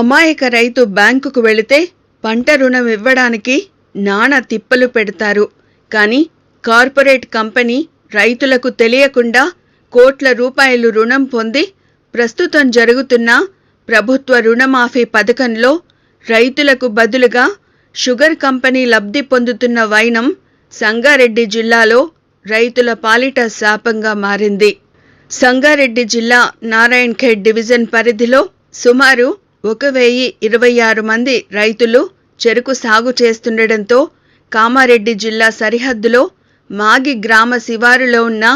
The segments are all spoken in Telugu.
అమాయక రైతు బ్యాంకుకు వెళితే పంట రుణం ఇవ్వడానికి నానా తిప్పలు పెడతారు. కానీ కార్పొరేట్ కంపెనీ రైతులకు తెలియకుండా కోట్ల రూపాయలు రుణం పొంది ప్రస్తుతం జరుగుతున్న ప్రభుత్వ రుణమాఫీ పథకంలో రైతులకు బదులుగా షుగర్ కంపెనీ లబ్ధి పొందుతున్న వైనం సంగారెడ్డి జిల్లాలో రైతుల పాలిట శాపంగా మారింది. సంగారెడ్డి జిల్లా నారాయణఖేడ్ డివిజన్ పరిధిలో సుమారు ఒక వెయ్యి ఇరవై ఆరు మంది రైతులు చెరుకు సాగు చేస్తుండటంతో కామారెడ్డి జిల్లా సరిహద్దులో మాగి గ్రామ శివారులో ఉన్న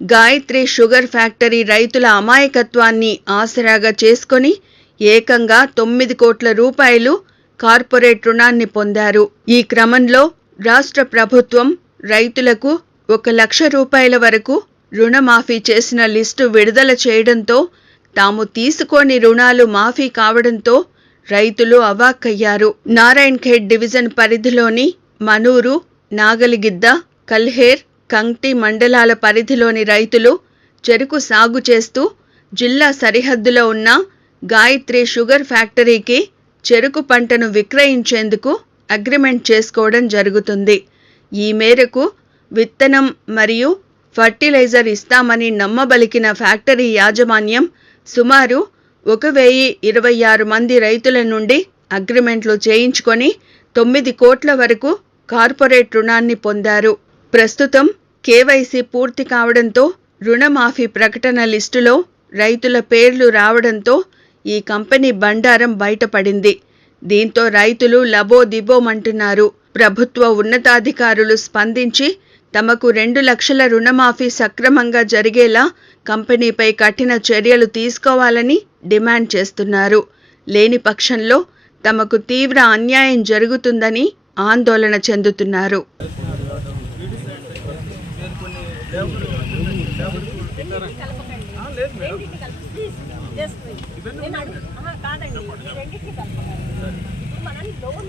గాయత్రి షుగర్ ఫ్యాక్టరీ రైతుల అమాయకత్వాన్ని ఆసరాగా చేసుకొని ఏకంగా తొమ్మిది కోట్ల రూపాయలు కార్పొరేట్ రుణాన్ని పొందారు. ఈ క్రమంలో రాష్ట్ర ప్రభుత్వం రైతులకు ఒక లక్ష రూపాయల వరకు రుణమాఫీ చేసిన లిస్టు విడుదల చేయడంతో తాము తీసుకోని రుణాలు మాఫీ కావడంతో రైతులు అవాక్కయ్యారు. నారాయణ్ ఖేడ్ డివిజన్ పరిధిలోని మనూరు నాగలిగిద్ద కల్హేర్ కంక్టి మండలాల పరిధిలోని రైతులు చెరుకు సాగు చేస్తూ జిల్లా సరిహద్దులో ఉన్న గాయత్రి షుగర్ ఫ్యాక్టరీకి చెరుకు పంటను విక్రయించేందుకు అగ్రిమెంట్ చేసుకోవడం జరుగుతుంది. ఈ మేరకు విత్తనం మరియు ఫర్టిలైజర్ ఇస్తామని నమ్మబలికిన ఫ్యాక్టరీ యాజమాన్యం సుమారు ఒక వెయ్యి ఇరవై ఆరు మంది రైతుల నుండి అగ్రిమెంట్లు చేయించుకొని తొమ్మిది కోట్ల వరకు కార్పొరేట్ రుణాన్ని పొందారు. ప్రస్తుతం కేవైసీ పూర్తి కావడంతో రుణమాఫీ ప్రకటన లిస్టులో రైతుల పేర్లు రావడంతో ఈ కంపెనీ బండారం బయటపడింది. దీంతో రైతులు లబోదిబోమంటున్నారు ప్రభుత్వ ఉన్నతాధికారులు స్పందించి తమకు రెండు లక్షల రుణమాఫీ సక్రమంగా జరిగేలా కంపెనీపై కఠిన చర్యలు తీసుకోవాలని డిమాండ్ చేస్తున్నారు. లేని పక్షంలో తమకు తీవ్ర అన్యాయం జరుగుతుందని ఆందోళన చెందుతున్నారు. మనం లోన్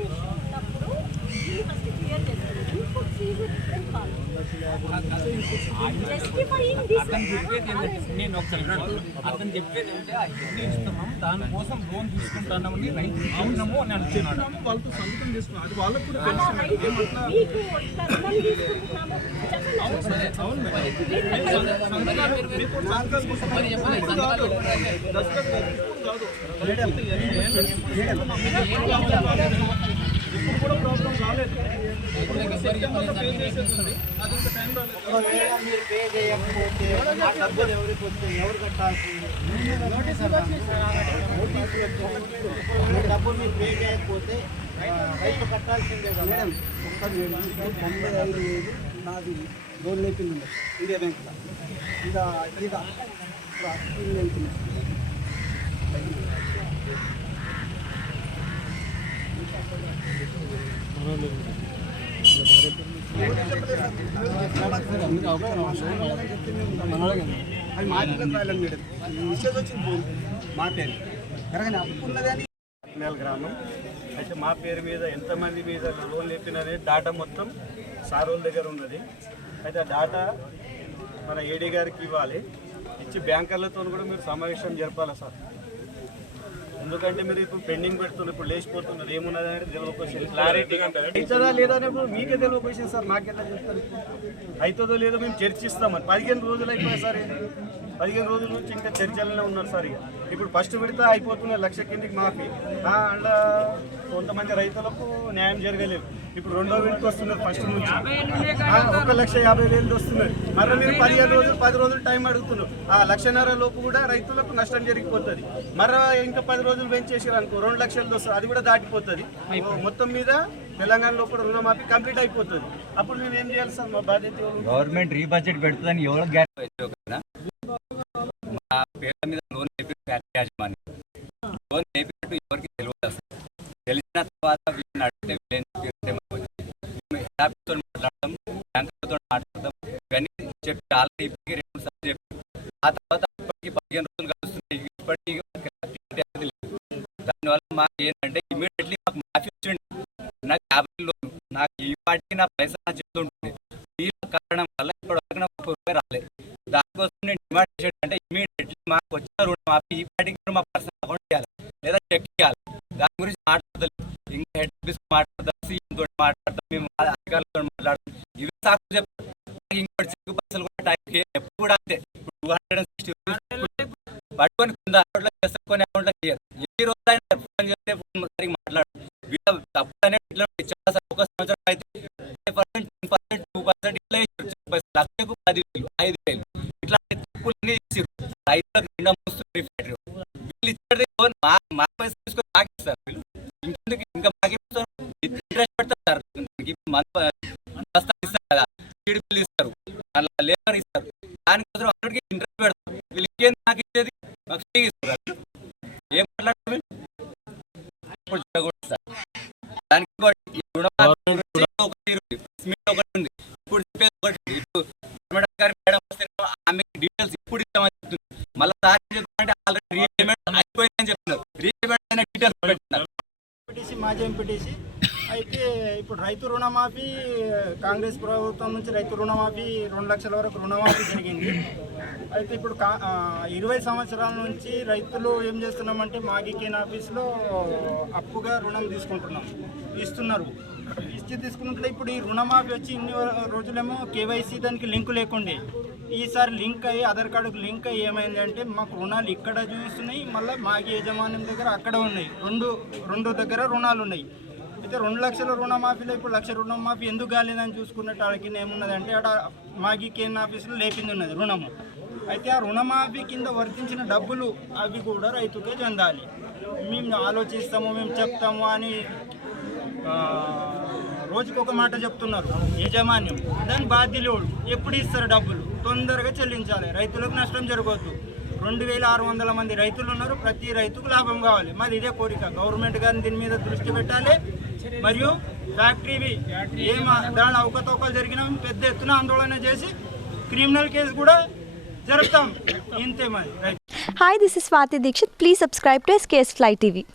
నేను ఒకసారి వినండి. అతను చెప్పేది అంటే ఆ ఇల్లు ఇస్తున్నాం దానికోసం లోన్ తీసుకుంటున్నామని రైతు అవునము అని అంటున్నాడు వాళ్ళతో సంతకం చేసుకున్నాం అది వాళ్ళకు కూడా అలా తెలుసు మేడం. రైతు మీకు ఇట్లా రుణం తీసుకుంటున్నాము చెప్పండి అవును మేడం. ఇప్పుడు కూడా ప్రాబ్లం రాలేదు. ఇంకా మీరు పే చేయకపోతే డబ్బులు ఎవరికి వస్తాయి ఎవరు కట్టాల్సింది డబ్బులు మీరు పే చేయకపోతే రైతు కట్టాల్సిందే కదా. మేడం తొంభై ఐదు వేలు నాది లోన్ లేపింది ఇండియా బ్యాంక్లో ఇదా ఇదా. ఇప్పుడు లేపింది. అది వచ్చింది కరెక్ట్ గ్రామం అయితే మా పేరు మీద ఎంతమంది మీద లోన్ లేపిననే డాటా మొత్తం సార్ వాళ్ళ దగ్గర ఉన్నది అయితే ఆ డాటా మన ఏడీ గారికి ఇవ్వాలి ఇచ్చి బ్యాంకర్లతో కూడా మీరు సమావేశం జరపాలి సార్ ఎందుకంటే మీరు ఇప్పుడు పెండింగ్ పెడుతున్నారు ఇప్పుడు లేచిపోతున్నారు ఏమున్నది అనేది తెలియక క్వశ్చన్ క్లారిటీ లేదా మీకే తెలియక క్వశ్చన్ సార్. మాకెట్లా చెప్తారు? అవుతుందో లేదో మేము చర్చిస్తామని. పదిహేను రోజులు అయిపోయాయి సార్. పదిహేను రోజుల నుంచి ఇంకా చర్చలనే ఉన్నారు సార్ ఇక. ఇప్పుడు ఫస్ట్ విడత అయిపోతున్న లక్ష కిందికి మాఫీ. అందులో కొంతమంది రైతులకు న్యాయం జరగలేదు. ఇప్పుడు రెండో విడత వస్తున్నారు ఫస్ట్ నుంచి. ఒక లక్ష యాభై వేలు వస్తున్నారు. మళ్ళీ మీరు పదిహేను రోజులు పది రోజులు టైం అడుగుతున్నారు. ఆ లక్షన్నర లోపు కూడా రైతులకు నష్టం జరిగిపోతుంది. మరో ఇంకా పది రోజులు పెంచేసారు అనుకో రెండు లక్షలు వస్తుంది. అది కూడా దాటిపోతుంది. మొత్తం మీద తెలంగాణలో కూడా రుణమాఫీ కంప్లీట్ అయిపోతుంది. అప్పుడు మేము ఏం చేయాలి సార్? మా బాధ్యత? గవర్నమెంట్ రీబడ్జెట్ పెడుతుందని ఎవరు గ్యారెంటీ మా పేర్ల మీద లోన్ యాజమాన్యం ఎవరికి తెలియదు. ఏంటంటే ఇమీడియట్లీ నాకు మాఫీ వచ్చింది నాకు యాభై లోన్. నాకు ఈ పాటికి నా పైసలు నా చెప్తుంటుంది వీళ్ళ కారణం వల్ల ఇప్పటి వరకు నాకు రూపాయి రాలేదు దానికోసం నేను డిమాండ్ చేసేది అంటే ఇమీడియట్లీ మాకు వచ్చిన రుణం మాఫీ ఈ పాటికి మా పర్సనల్ అకౌంట్ చేయాలి లేదా చెక్ చేయాలి దాని గురించి మాట్లాడలేదు ఇంకా హెడ్ ఆఫీస్ మాట్లాడదాం సీఎం తోటి మాట్లాడదాం మేము అధికారులతో మాట్లాడదాం ఇవి సాకు చెప్తాం ఇంకోటి సిగ్గు పైసలు కూడా టైంకి ఎప్పుడు కూడా అంతే. ఇప్పుడు two hundred and sixty rupees పట్టుకొని కొన్ని అకౌంట్లో చేస్తారు కొన్ని అకౌంట్లో చేయరు ఎన్ని రోజులు మాట్లాడు వీళ్ళ తప్పు అనేది చాలా ఒక సంవత్సరం అయితే percent ten percent two percent ఇట్లా లక్షకు పది వేలు ఐదు వేలు. ఇట్లా తప్పులన్నీ ఇచ్చారు రైతులకు నిండా ముస్తుంది వీళ్ళు మా మా పైసలు తీసుకొని మాకు ఇస్తారు వీళ్ళు. ఇంకెందుకు? ఇంకా మాకు ఇస్తారు? ఇంట్రెస్ట్ పెడతారు. సార్ ఇస్తారు కదా. బిల్లు ఇస్తారు. అలా లేబర్ ఇస్తారు. దానికోసం ఇంట్రెస్ట్ పెడతారు. వీళ్ళు ఇంకేం నాకు ఇచ్చేది? మాకు ఇస్తారు. మళ్ళీ ఆల్రెడీ రీపేమెంట్ అయిపోయిందని చెప్తున్నారు రీపేమెంట్ అయిన డీటెయిల్స్ పెట్టినారు ఎంపీటీసీ మాజీ ఎంపీటీసీ. అయితే ఇప్పుడు రైతు రుణమాఫీ కాంగ్రెస్ ప్రభుత్వం నుంచి రైతు రుణమాఫీ రెండు లక్షల వరకు రుణమాఫీ జరిగింది. అయితే ఇప్పుడు కా ఇరవై సంవత్సరాల నుంచి రైతులు ఏం చేస్తున్నామంటే మాగి కేన్ ఆఫీస్లో అప్పుగా రుణం తీసుకుంటున్నాం ఇస్తున్నారు. ఇచ్చి తీసుకుంటే ఇప్పుడు ఈ రుణమాఫీ వచ్చి ఇన్ని రోజులేమో కేవైసీ దానికి లింక్ లేకుండే. ఈసారి లింక్ అయ్యి ఆధార్ కార్డుకు లింక్ అయ్యి ఏమైంది అంటే మాకు రుణాలు ఇక్కడ చూపిస్తున్నాయి మళ్ళీ మాకి యజమాన్యం దగ్గర అక్కడ ఉన్నాయి. రెండు రెండు దగ్గర రుణాలు ఉన్నాయి. అయితే రెండు లక్షల రుణమాఫీలో ఇప్పుడు లక్ష రుణమాఫీ ఎందుకు కాలేదని చూసుకున్నటానికి ఏమున్నదంటే అక్కడ మాకి కేన్ ఆఫీసులో లేపింది ఉన్నది రుణము. అయితే ఆ రుణమాఫీ కింద వర్తించిన డబ్బులు అవి కూడా రైతుకే చెందాలి. మేము ఆలోచిస్తాము మేము చెప్తాము అని రోజుకి ఒక మాట చెప్తున్నారు. యజమాన్యం దాని బాధ్యులు ఎప్పుడు ఇస్తారు డబ్బులు? తొందరగా చెల్లించాలి. రైతులకు నష్టం జరగవద్దు రెండు వేల ఆరు వందల మంది రైతులు ఉన్నారు. ప్రతి రైతుకు లాభం కావాలి. మరి ఇదే కోరిక. గవర్నమెంట్ గారిని దీని మీద దృష్టి పెట్టాలి. మరియు ఫ్యాక్టరీవి ఏం దాని అవకతవకలు జరిగినా పెద్ద ఎత్తున ఆందోళన చేసి క్రిమినల్ కేసు కూడా జరుపుతాం. ఇంతే మరి. Hi this is Swathi Dikshit please subscribe to SKS fly TV